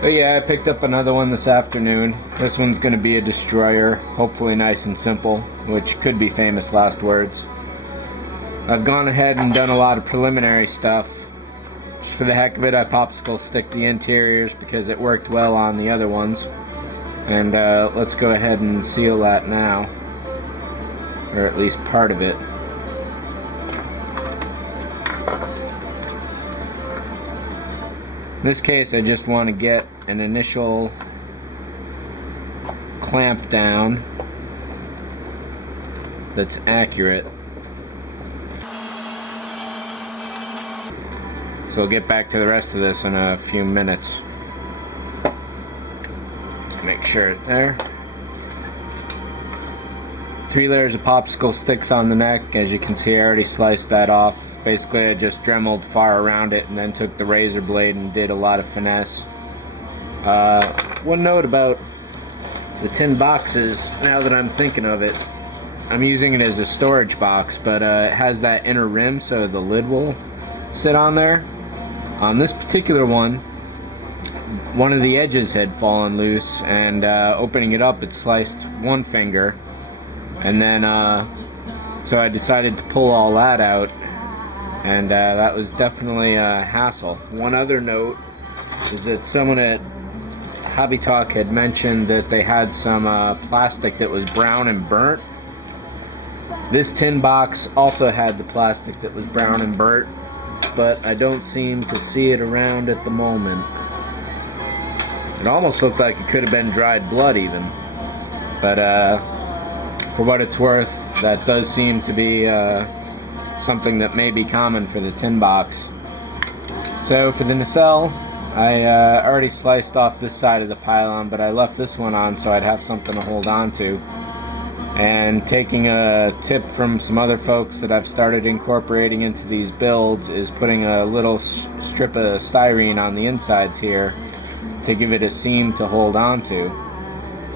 But yeah, I picked up another one this afternoon. This one's going to be a destroyer, hopefully nice and simple, which could be famous last words. I've gone ahead and done a lot of preliminary stuff. Just for the heck of it, I popsicle stick the interiors because it worked well on the other ones. And let's go ahead and seal that now, or at least part of it. In this case, I just want to get an initial clamp down that's accurate. So we'll get back to the rest of this in a few minutes. Make sure it's there. 3 layers of popsicle sticks on the neck. As you can see, I already sliced that off. Basically, I just dremeled far around it and then took the razor blade and did a lot of finesse. One note about the tin boxes, now that I'm thinking of it, I'm using it as a storage box, but it has that inner rim so the lid will sit on there. On this particular one of the edges had fallen loose, and opening it up, it sliced one finger, and then so I decided to pull all that out, and that was definitely a hassle. One other note is that someone at Hobby Talk had mentioned that they had some plastic that was brown and burnt. This tin box also had the plastic that was brown and burnt, but I don't seem to see it around at the moment. It almost looked like it could have been dried blood even, but for what it's worth, that does seem to be something that may be common for the tin box. So for the nacelle, I already sliced off this side of the pylon, but I left this one on so I'd have something to hold on to. And taking a tip from some other folks that I've started incorporating into these builds is putting a little strip of styrene on the insides here to give it a seam to hold on to.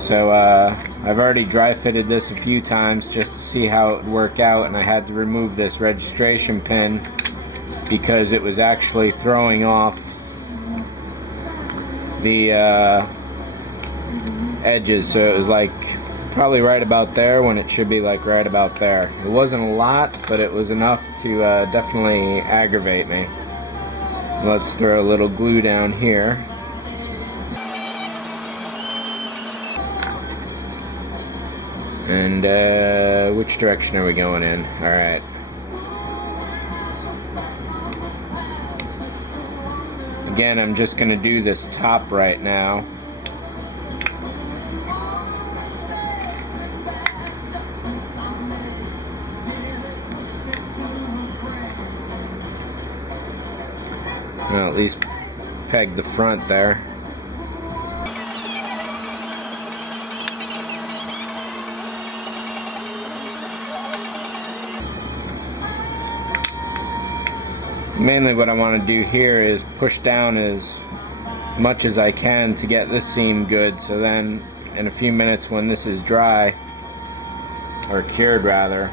So I've already dry fitted this a few times just to see how it would work out, and I had to remove this registration pin because it was actually throwing off the edges. So it was like probably right about there when it should be like right about there. It wasn't a lot, but it was enough to definitely aggravate me. Let's throw a little glue down here. And which direction are we going in? Alright. Again, I'm just going to do this top right now. Well, at least peg the front there. Mainly what I want to do here is push down as much as I can to get this seam good, so then in a few minutes when this is dry, or cured rather,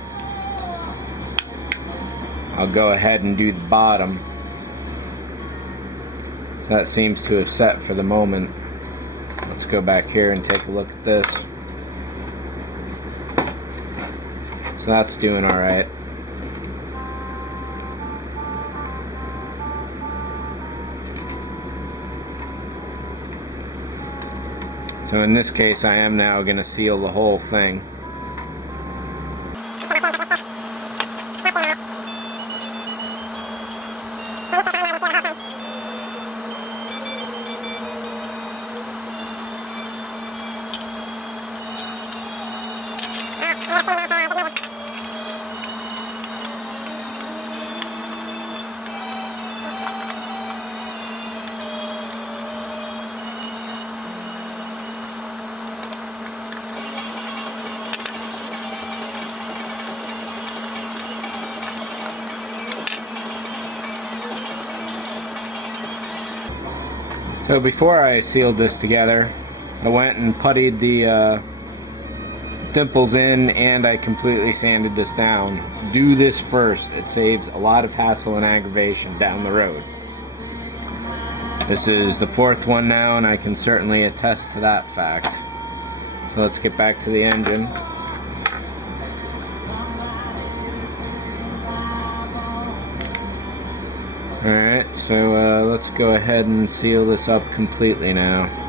I'll go ahead and do the bottom. That seems to have set for the moment. Let's go back here and take a look at this. So that's doing alright. So in this case, I am now going to seal the whole thing. So before I sealed this together, I went and puttied the dimples in, and I completely sanded this down. Do this first. It saves a lot of hassle and aggravation down the road. This is the fourth one now, and I can certainly attest to that fact. So let's get back to the engine. Alright, so let's go ahead and seal this up completely now.